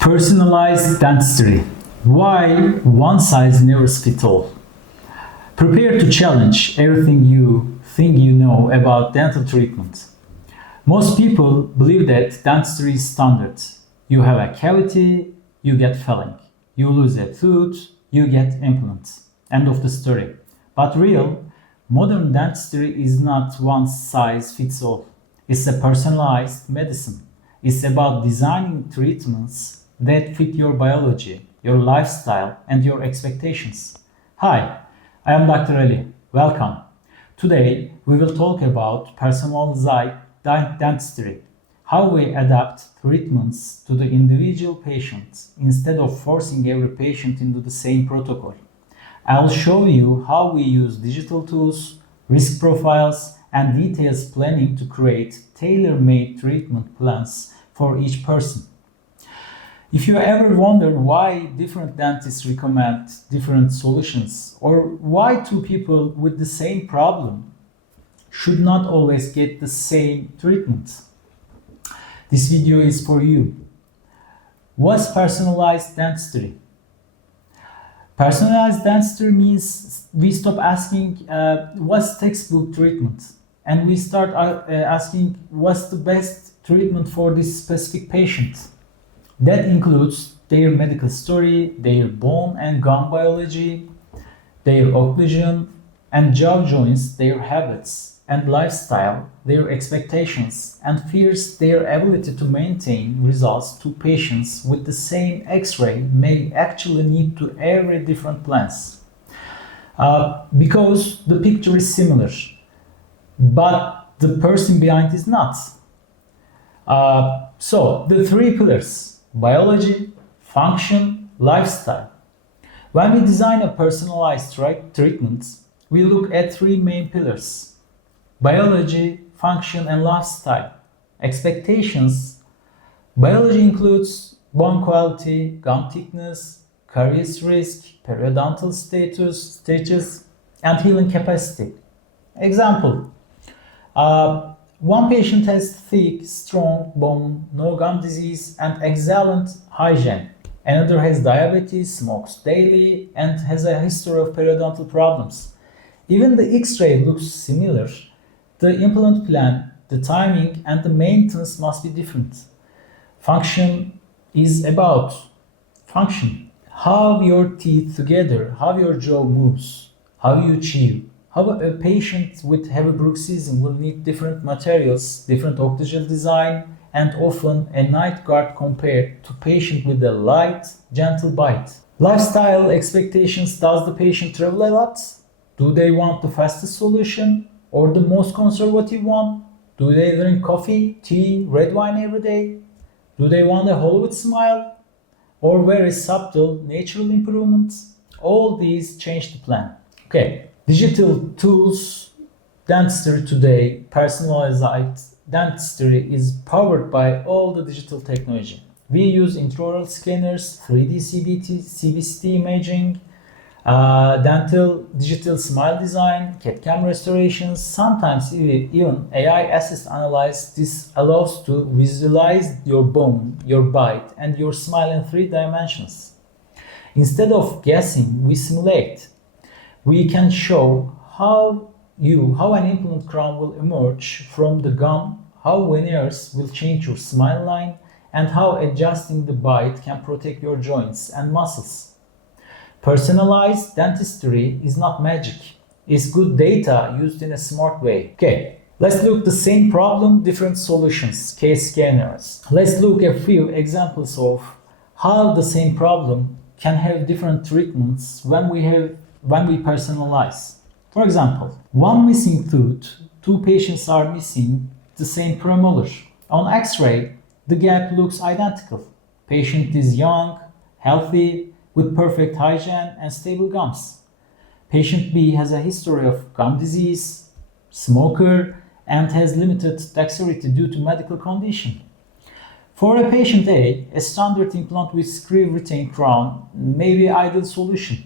Personalized dentistry. Why one size never fits all? Prepare to challenge everything you think you know about dental treatment. Most people believe that dentistry is standard. You have a cavity, you get filling. You lose a tooth, you get implants. End of the story. But modern dentistry is not one size fits all. It's a personalized medicine. It's about designing treatments that fit your biology, your lifestyle, and your expectations. Hi, I am Dr. Ali. Welcome. Today, we will talk about personalized dentistry, how we adapt treatments to the individual patient instead of forcing every patient into the same protocol. I'll show you how we use digital tools, risk profiles, and detailed planning to create tailor-made treatment plans for each person. If you ever wonder why different dentists recommend different solutions, or why two people with the same problem should not always get the same treatment, this video is for you. What's personalized dentistry? Personalized dentistry means we stop asking what's textbook treatment, and we start asking what's the best treatment for this specific patient. That includes their medical story, their bone and gum biology, their occlusion and jaw joints, their habits and lifestyle, their expectations, and fears. Their ability to maintain results to patients with the same X-ray may actually need to every different plans. Because the picture is similar, but the person behind is not. So the three pillars: biology, function, lifestyle. When we design a personalized treatment, we look at three main pillars: biology, function, and lifestyle. Expectations. Biology includes bone quality, gum thickness, caries risk, periodontal status, and healing capacity. Example. One patient has thick, strong bone, no gum disease, and excellent hygiene. Another has diabetes, smokes daily, and has a history of periodontal problems. Even the X-ray looks similar. The implant plan, the timing, and the maintenance must be different. Function is about function. How your teeth together, how your jaw moves, how you chew. How a patient with heavy bruxism will need different materials, different occlusal design, and often a night guard compared to patient with a light, gentle bite. Lifestyle expectations. Does the patient travel a lot? Do they want the fastest solution or the most conservative one? Do they drink coffee, tea, red wine every day? Do they want a Hollywood smile or very subtle natural improvements? All these change the plan. Okay. Digital tools. Dentistry today, personalized dentistry is powered by all the digital technology. We use intraoral scanners, 3D CBCT imaging, dental digital smile design, CAD/CAM restorations, sometimes even AI assist analyze. This allows to visualize your bone, your bite, and your smile in 3 dimensions. Instead of guessing, we simulate. We can show how an implant crown will emerge from the gum, how veneers will change your smile line, and how adjusting the bite can protect your joints and muscles. Personalized dentistry is not magic. It's good data used in a smart way. Okay, let's look the same problem, different solutions, case scanners. Let's look at a few examples of how the same problem can have different treatments when we personalize. For example, one missing tooth, two patients are missing the same premolar. On X-ray, the gap looks identical. Patient is young, healthy, with perfect hygiene and stable gums. Patient B has a history of gum disease, smoker, and has limited dexterity due to medical condition. For a patient A, a standard implant with screw-retained crown may be ideal solution.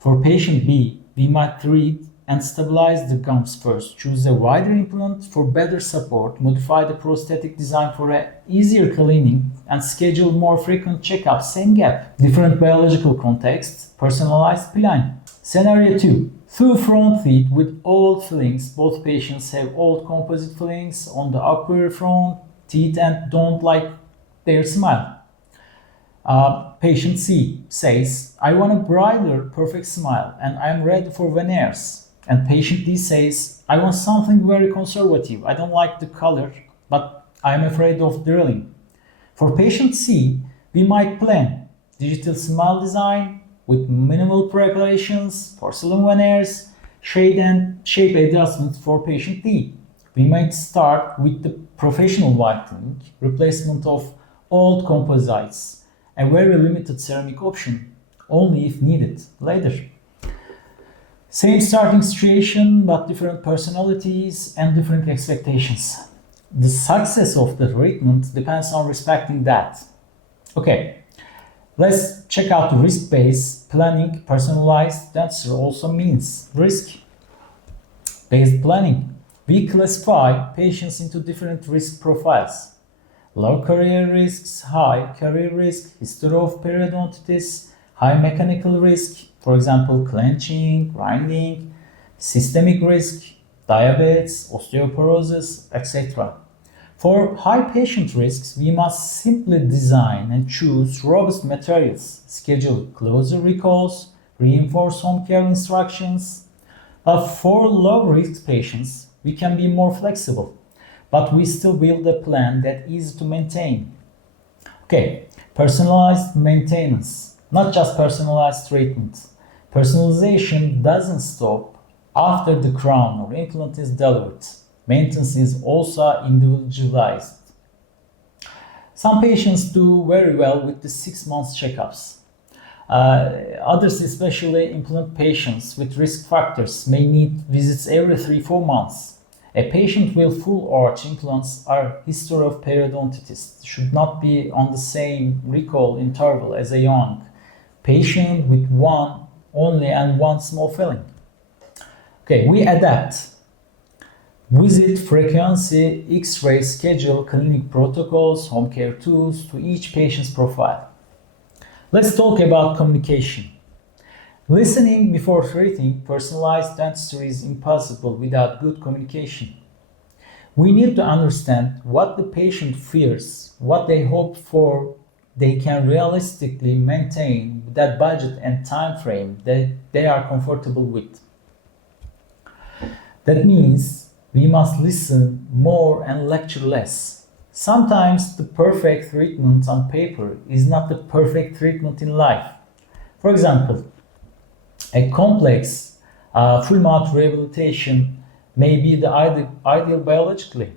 For patient B, we might treat and stabilize the gums first. Choose a wider implant for better support, modify the prosthetic design for an easier cleaning, and schedule more frequent checkups. Same gap. Different biological contexts, personalized plan. Scenario 2. Two front teeth with old fillings. Both patients have old composite fillings on the upper front teeth and don't like their smile. Patient C says, I want a brighter, perfect smile and I'm ready for veneers. And patient D says, I want something very conservative. I don't like the color, but I'm afraid of drilling. For patient C, we might plan digital smile design with minimal preparations, porcelain veneers, shade and shape adjustments for patient D. We might start with the professional whitening, replacement of old composites, a very limited ceramic option, only if needed later. Same starting situation, but different personalities and different expectations. The success of the treatment depends on respecting that. Okay, let's check out the risk-based planning. Personalized dentistry also means risk-based planning. We classify patients into different risk profiles. Low career risks, high career risk, history of periodontitis, high mechanical risk, for example, clenching, grinding, systemic risk, diabetes, osteoporosis, etc. For high patient risks, we must simply design and choose robust materials, schedule closer recalls, reinforce home care instructions. For low risk patients, we can be more flexible, but we still build a plan that is easy to maintain. Okay, personalized maintenance, not just personalized treatment. Personalization doesn't stop after the crown or implant is delivered. Maintenance is also individualized. Some patients do very well with the 6 months checkups. Others, especially implant patients with risk factors, may need visits every 3-4 months. A patient with full arch implants or history of periodontitis should not be on the same recall interval as a young patient with one only and one small filling. Okay, we adapt visit frequency, X-ray schedule, clinic protocols, home care tools to each patient's profile. Let's talk about communication. Listening before treating personalized dentistry is impossible without good communication. We need to understand what the patient fears, what they hope for, they can realistically maintain that budget and time frame that they are comfortable with. That means we must listen more and lecture less. Sometimes the perfect treatment on paper is not the perfect treatment in life. For example, a complex full mouth rehabilitation may be the ideal biologically.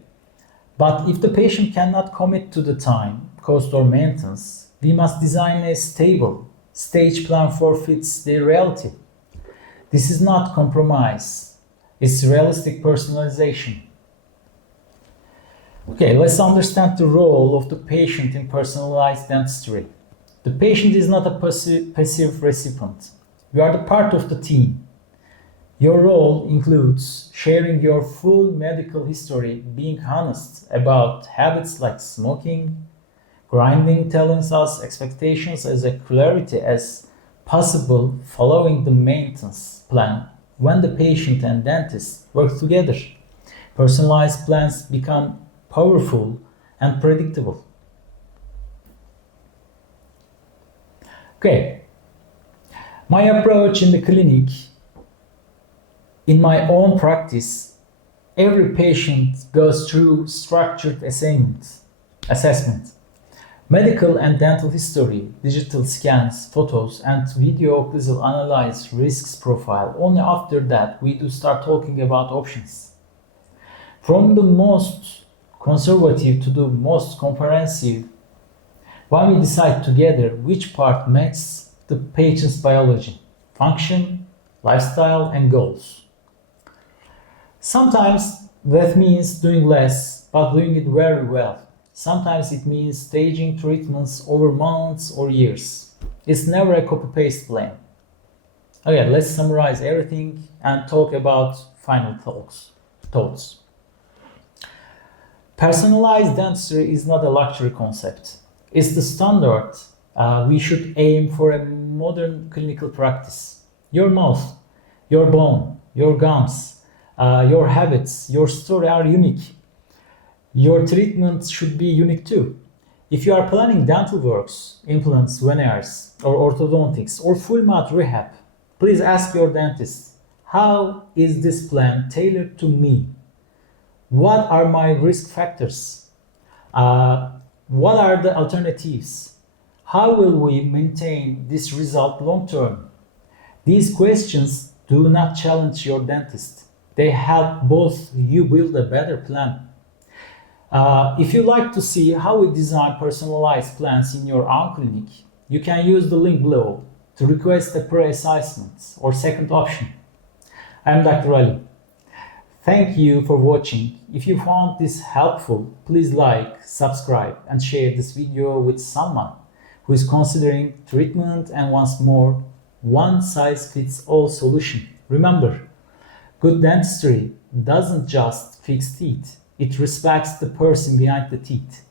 But if the patient cannot commit to the time, cost or maintenance, we must design a stable stage plan for fits their reality. This is not compromise, it's realistic personalization. Okay, let's understand the role of the patient in personalized dentistry. The patient is not a passive recipient. You are the part of the team. Your role includes sharing your full medical history, being honest about habits like smoking, grinding, telling us expectations as accurately as possible, following the maintenance plan when the patient and dentist work together. Personalized plans become powerful and predictable. Okay, my approach in the clinic, in my own practice, every patient goes through structured assessment, medical and dental history, digital scans, photos, and video occlusal analyze risks profile. Only after that we do start talking about options. From the most conservative to the most comprehensive, when we decide together which part matches the patient's biology, function, lifestyle, and goals. Sometimes that means doing less, but doing it very well. Sometimes it means staging treatments over months or years. It's never a copy-paste plan. Okay, let's summarize everything and talk about final thoughts. Personalized dentistry is not a luxury concept. It's the standard we should aim for a modern clinical practice. Your mouth, your bone, your gums, your habits, your story are unique. Your treatment should be unique too. If you are planning dental works, implants, veneers, or orthodontics, or full mouth rehab, please ask your dentist, how is this plan tailored to me? What are my risk factors? What are the alternatives? How will we maintain this result long term? These questions do not challenge your dentist. They help both you build a better plan. If you like to see how we design personalized plans in your own clinic, you can use the link below to request a pre-assessment or second option. I'm Dr. Ali. Thank you for watching. If you found this helpful, please like, subscribe, and share this video with someone who is considering treatment and wants more one-size-fits-all solution. Remember, good dentistry doesn't just fix teeth. It respects the person behind the teeth.